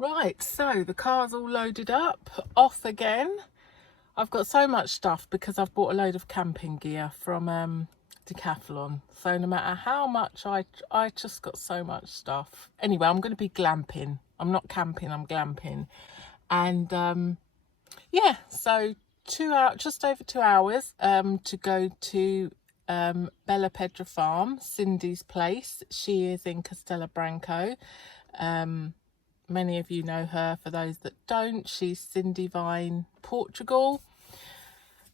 Right, so the car's all loaded up, off again. I've got so much stuff because I've bought a load of camping gear from Decathlon. So no matter how much I just got so much stuff. Anyway, I'm going to be glamping. I'm not camping, I'm glamping. And yeah, so just over 2 hours to go to Bella Pedra Farm, Cindy's place. She is in Castelo Branco. Many of you know her. For those that don't, she's Cindy Vine, Portugal.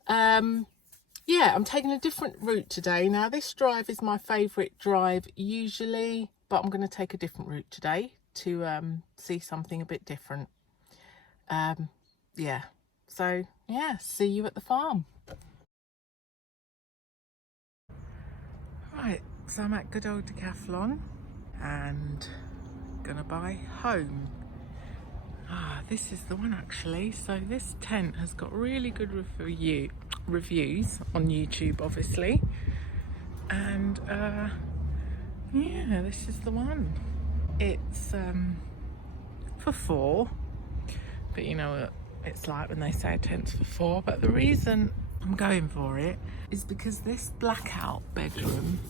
Yeah, I'm taking a different route today. Now, this drive is my favourite drive usually, but I'm going to take a different route today to see something a bit different. Yeah, so yeah, see you at the farm. Right, so I'm at good old Decathlon and gonna buy home. This is the one actually. So this tent has got really good reviews on YouTube, obviously, and yeah, this is the one. It's for 4, but you know what it's like when they say a tent's for 4. But the reason I'm going for it is because this blackout bedroom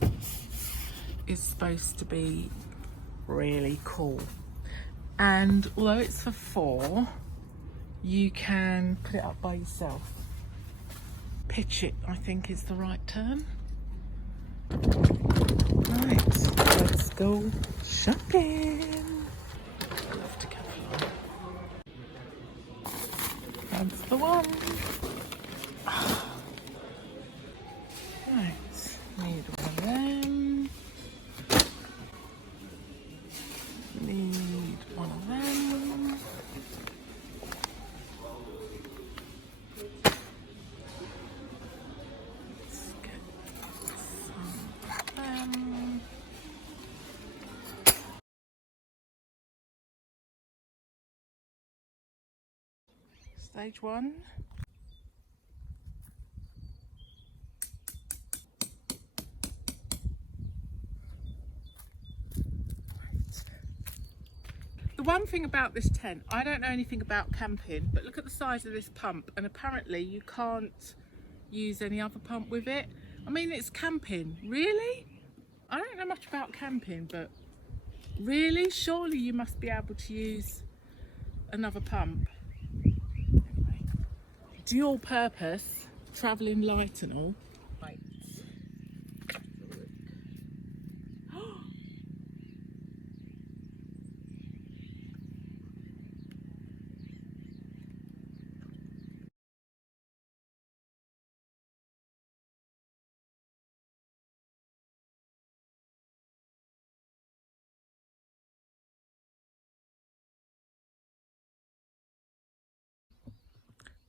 is supposed to be really cool. And although it's for 4, you can put it up by yourself. Pitch it, I think, is the right term. Right, let's go shopping. I love Decathlon. That's the one. Right, need one of them. Need one of them. Let's get some of them. Stage 1. The one thing about this tent, I don't know anything about camping, but look at the size of this pump, and apparently you can't use any other pump with it. I mean, it's camping. Really? I don't know much about camping, but really? Surely you must be able to use another pump. Anyway, dual purpose, travelling light and all. Right.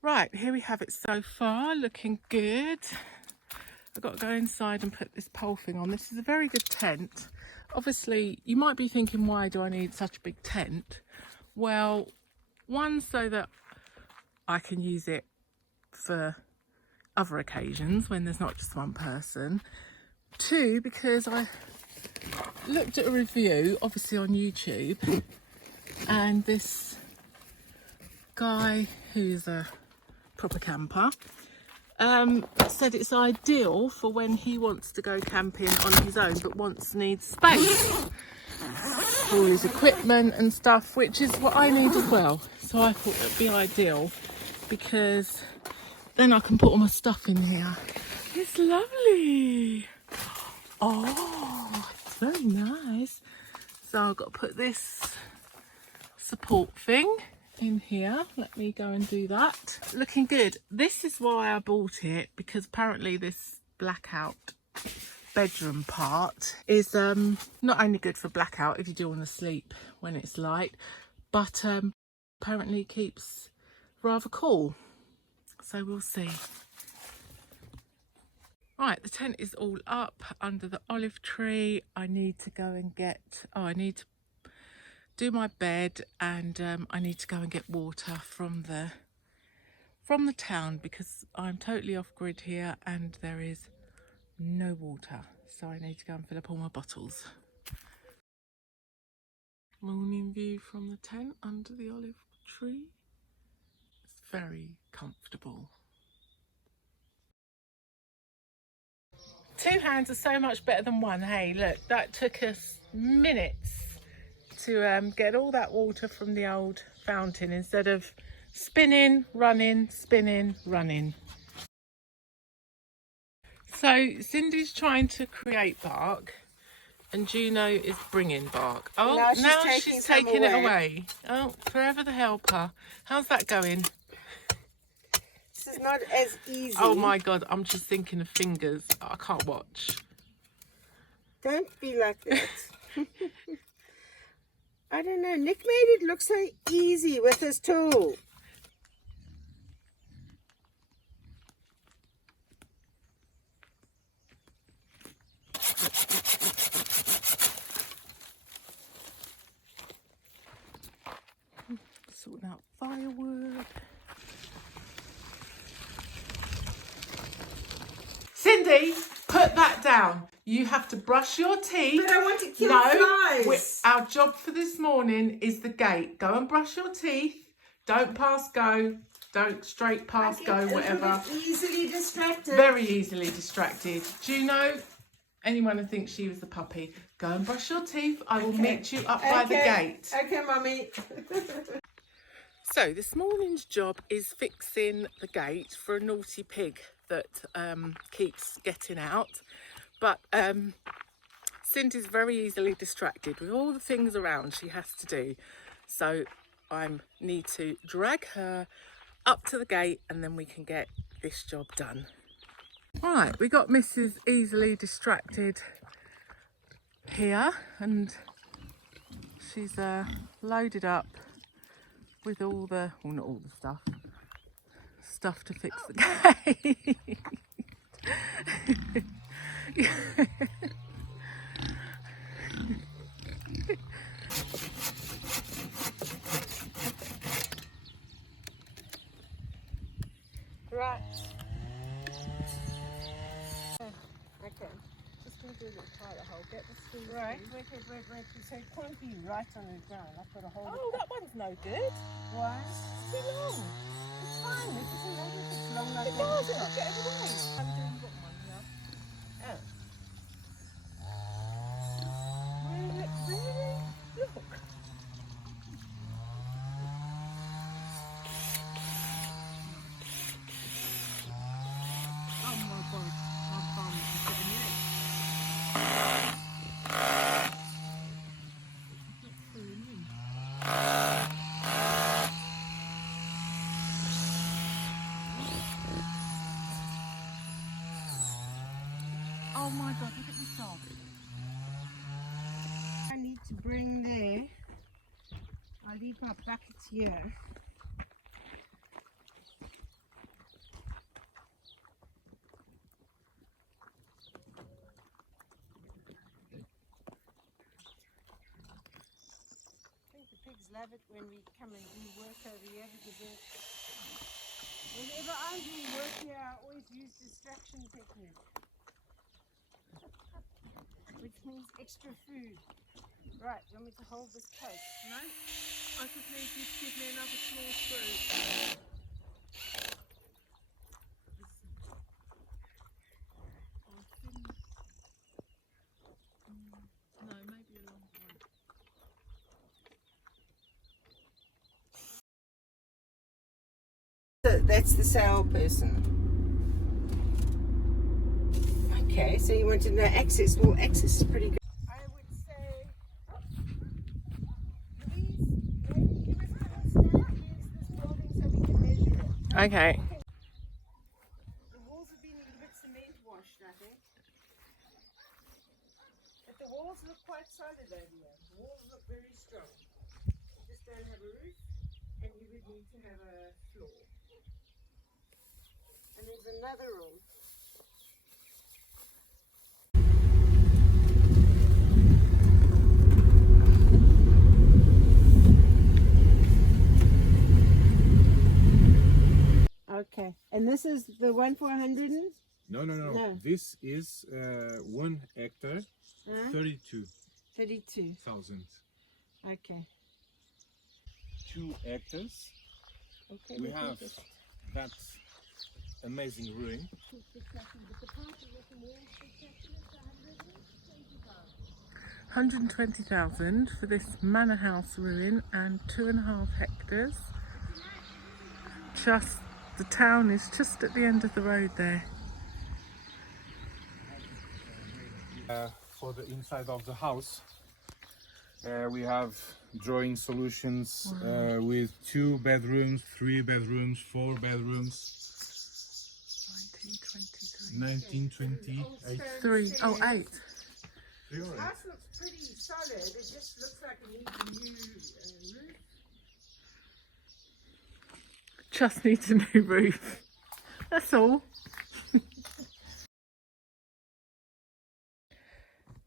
Right, here we have it so far, looking good. I've got to go inside and put this pole thing on. This is a very good tent. Obviously, you might be thinking, why do I need such a big tent? Well, one, so that I can use it for other occasions when there's not just one person. 2, because I looked at a review, obviously on YouTube, and this guy who's a proper camper said it's ideal for when he wants to go camping on his own but needs space for all his equipment and stuff, which is what I need as well. So I thought it'd be ideal because then I can put all my stuff in here. It's lovely. Oh, it's very nice. So I've got to put this support thing in here. Let me go and do that. Looking good. This is why I bought it, because apparently this blackout bedroom part is not only good for blackout if you do want to sleep when it's light, but apparently keeps rather cool. So we'll see. Right, the tent is all up under the olive tree. I need to go and get, I need to do my bed, and I need to go and get water from the town because I'm totally off grid here and there is no water. So I need to go and fill up all my bottles. Morning view from the tent under the olive tree. It's very comfortable. 2 hands are so much better than one. Hey, look, that took us minutes to get all that water from the old fountain instead of spinning, running, spinning, running. So Cindy's trying to create bark and Juno is bringing bark. Oh, now she's taking it away. Oh, forever the helper. How's that going? This is not as easy. Oh my God, I'm just thinking of fingers. I can't watch. Don't be like that. I don't know. Nick made it look so easy with his tool. Sorting out firewood. Cindy, put that down. You have to brush your teeth. But I want to kill flies. Our job for this morning is the gate. Go and brush your teeth. Don't pass go. Don't straight pass go, whatever. Easily distracted. Very easily distracted. Juno, anyone who thinks she was the puppy, go and brush your teeth. I will meet you up by the gate. Okay, Mummy. So this morning's job is fixing the gate for a naughty pig that keeps getting out. But Cindy's very easily distracted with all the things around she has to do. So I need to drag her up to the gate and then we can get this job done. Right, we got Mrs. Easily Distracted here and she's loaded up with all the, well not all the stuff to fix the gate. Right. Okay. Just going to do a little pilot hole, get the screws. Right. Wait. So it can't be right on the ground. I've got a hole. Oh, that one's no good. Why? It's too long. It's fine. It doesn't matter if it's long like It that. does, it'll get in the way. I'm doing the bottom one now. Oh. Really? Look. Oh my God. My bum is getting it. Oh my God, look at this dog. I need to bring there. I'll leave my buckets here. I think the pigs love it when we come and do work over here because whenever I do work here, I always use distraction technique. Which means extra food. Right, you want me to hold this close? No, I just need you to give me another small screw. No, maybe a long one. That's the sale person. Okay, so you want to know access. Well, access is pretty good. I would say, Louise, maybe give us a little stand against this building so we can measure it. Okay. The walls have been a little bit cement washed, I think. But the walls look quite solid over here. The walls look very strong. You just don't have a roof, and you would need to have a floor. And there's another room. Okay, and this is the one for 100? No. This is 1 hectare, 32,000. 32. Okay. 2 hectares. Okay. We have that amazing ruin. 120,000 for this manor house ruin and 2.5 hectares. Just the town is just at the end of the road there. For the inside of the house, we have drawing solutions with 2 bedrooms, 3 bedrooms, 4 bedrooms. 1923. 1928. 8. The house looks pretty solid. It just looks like it needs a new roof. Just needs a new roof. That's all.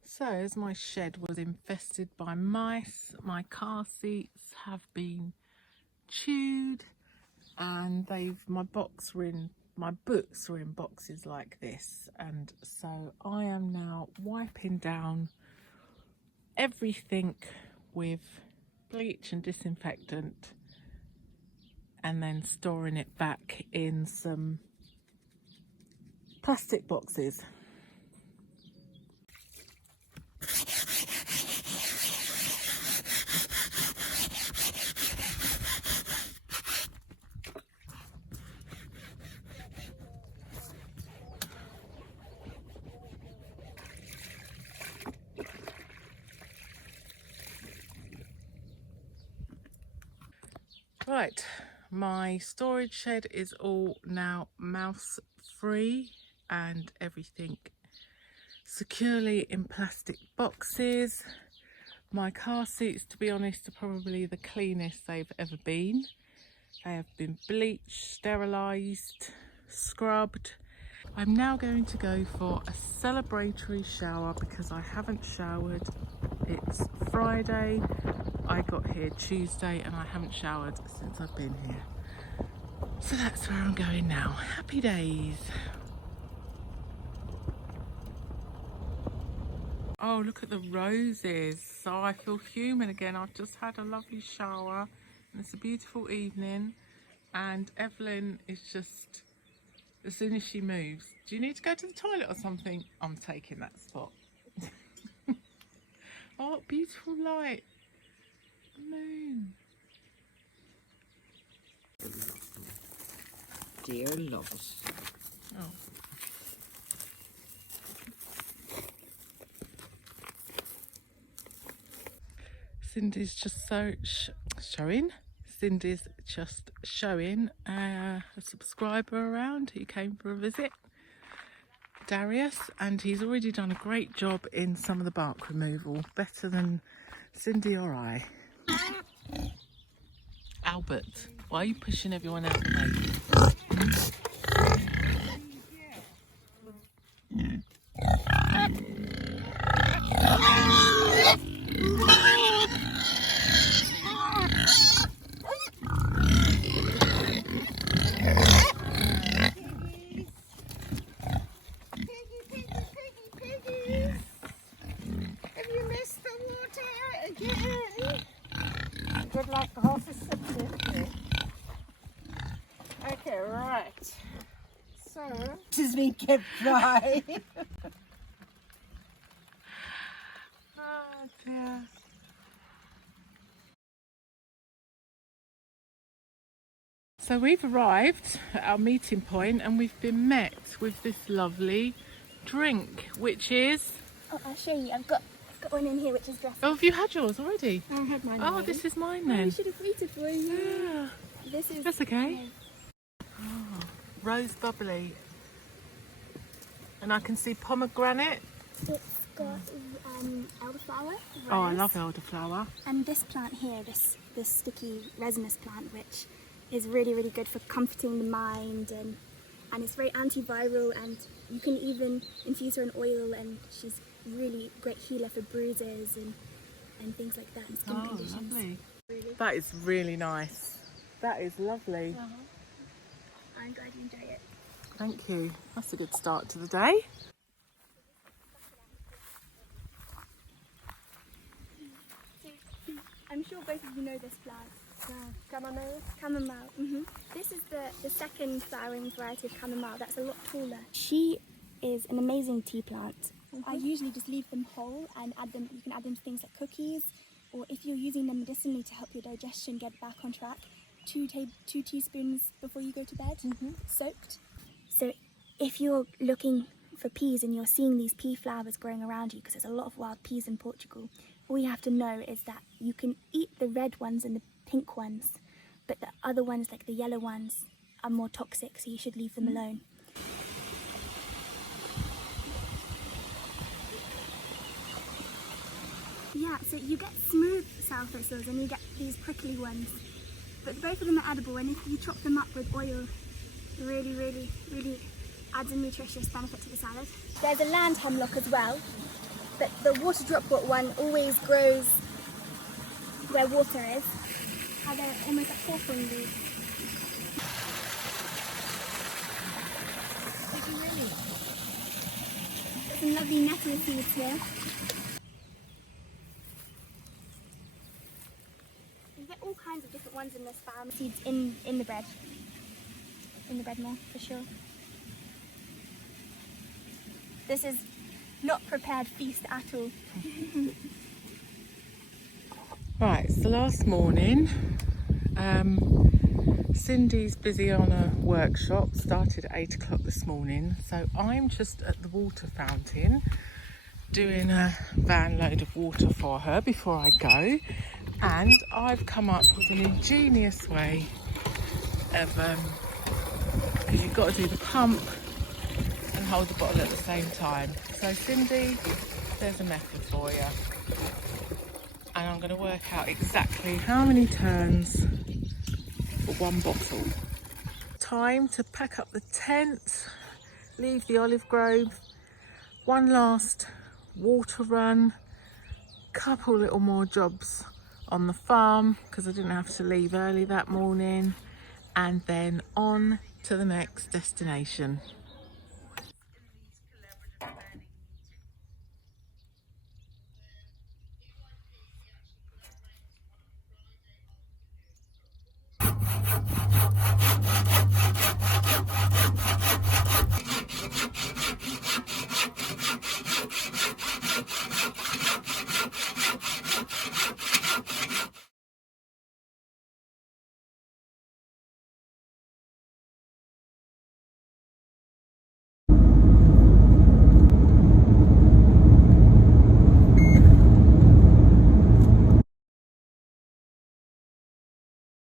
So as my shed was infested by mice, my car seats have been chewed, and my books were in boxes like this, and so I am now wiping down everything with bleach and disinfectant and then storing it back in some plastic boxes. Right, my storage shed is all now mouse free and everything securely in plastic boxes. My car seats, to be honest, are probably the cleanest they've ever been. They have been bleached, sterilised, scrubbed. I'm now going to go for a celebratory shower because I haven't showered. It's Friday. I got here Tuesday and I haven't showered since I've been here. So that's where I'm going now. Happy days. Oh, look at the roses. So I feel human again. I've just had a lovely shower and it's a beautiful evening, and Evelyn is just, as soon as she moves, do you need to go to the toilet or something? I'm taking that spot. Oh, what beautiful light. Moon. Dear lovers. Oh. Cindy's just showing. Cindy's just showing a subscriber around who came for a visit, Darius, and he's already done a great job in some of the bark removal, better than Cindy or I. Albert, why are you pushing everyone out the way? Good luck, the horse is sitting. Okay, right. So, this has been kept dry. Oh dear. So we've arrived at our meeting point and we've been met with this lovely drink, which is... Oh, I'll show you. I've got one in here which is dressed. Oh, have you had yours already? I had mine. Oh, already. this is mine Oh, I then. should have waited for you. Yeah. This is. That's okay. Oh, rose bubbly. And I can see pomegranate. it's got elderflower. Oh, I rose, love elderflower. And this plant here, this sticky resinous plant, which is really, really good for comforting the mind, and it's very antiviral, and you can even infuse her in oil, and she's really great healer for bruises and things like that, and skin Oh, conditions. lovely. Really. That is really nice. That is lovely. I'm glad you enjoy it. Thank you. That's a good start to the day. I'm sure both of you know this plant. Chamomile? Chamomile. This is the second flowering variety of chamomile that's a lot taller. She is an amazing tea plant. I usually just leave them whole and add them. You can add them to things like cookies, or if you're using them medicinally to help your digestion get back on track, 2 teaspoons before you go to bed, soaked. So if you're looking for peas and you're seeing these pea flowers growing around you, because there's a lot of wild peas in Portugal, all you have to know is that you can eat the red ones and the pink ones, but the other ones, like the yellow ones, are more toxic, so you should leave them alone. Yeah, so you get smooth sour thistles and you get these prickly ones, but both of them are edible, and if you chop them up with oil, really adds a nutritious benefit to the salad. There's a land hemlock as well, but the water dropwort one always grows where water is. They're almost like hawthorn leaves. Really? Got some lovely nettle seeds here. You get all kinds of different ones in this farm. Seeds in the bread. In the bread more, for sure. This is not prepared feast at all. Right, it's the last morning. Cindy's busy on a workshop, started at 8 o'clock this morning, so I'm just at the water fountain doing a van load of water for her before I go, and I've come up with an ingenious way of, because you've got to do the pump and hold the bottle at the same time. So Cindy, there's a method for you. And I'm going to work out exactly how many turns for one bottle. Time to pack up the tent, leave the olive grove, one last water run, couple little more jobs on the farm because I didn't have to leave early that morning, and then on to the next destination.